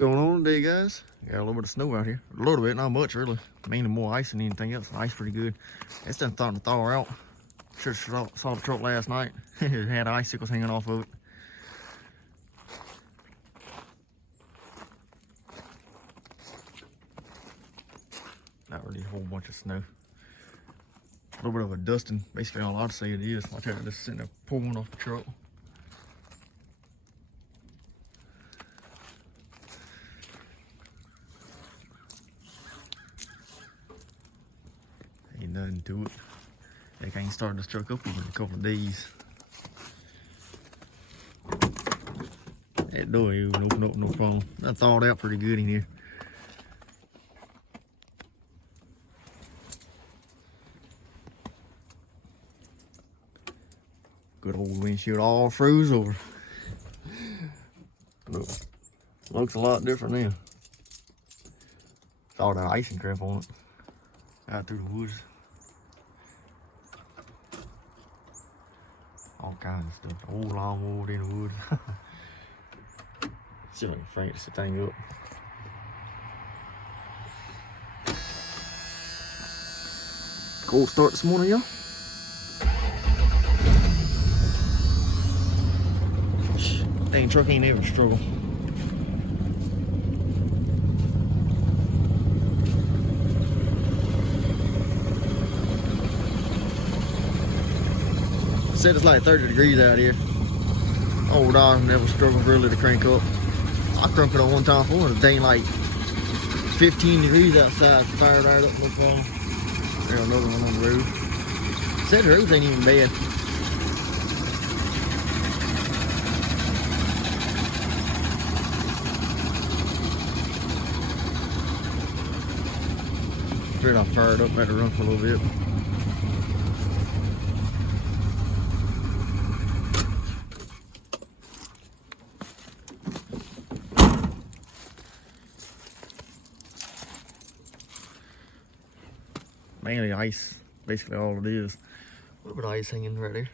Going on today, guys? Got a little bit of snow out here. A little bit, not much really. Mainly more ice than anything else. Ice pretty good. It's done starting to thaw out. Sure saw the truck last night. It had icicles hanging off of it. Not really a whole bunch of snow. A little bit of a dusting. Basically all I'd say it is. I try to just sitting there pulling off the truck. Ain't nothing to it. They can't start this truck up even in a couple of days. That door even open up no problem. That thawed out pretty good in here. Good old windshield all froze over. Look, looks a lot different now. Saw that icing crap on it. Out through the woods. All kinds of stuff. Old lawnmower in the woods. See if I can frame this thing up. Cold start this morning, y'all. Dang truck ain't ever struggle. Said it's like 30 degrees out here. Old dog never struggled really to crank up. I cranked it up one time for it. It dang like 15 degrees outside. Fired right up, no problem. There's another one on the roof. Said the roof ain't even bad. Figured I fired up, had to run for a little bit. Mainly ice, basically all it is. A little bit of ice hanging right there.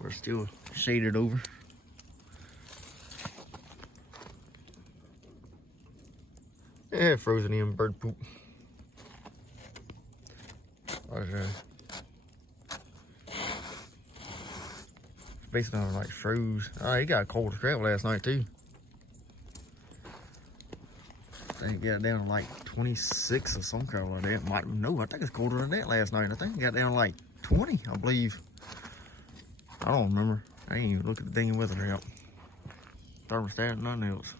We're still shaded over. Yeah, frozen in bird poop. Basically like froze. It got cold as crap last night too. I think it got down to like 26 or some kind of like that. No, I think it's colder than that last night. I think it got down to like 20, I believe. I don't remember. I ain't even look at the dang weather app. Thermostat, nothing else.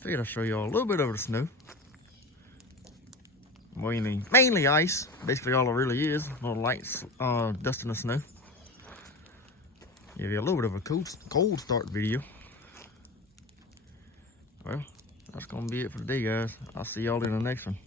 Figured I'll show y'all a little bit of the snow. Mainly ice. Basically all it really is. A little light dust in the snow. Give you a little bit of a cold start video. Well, that's gonna be it for today, guys. I'll see y'all in the next one.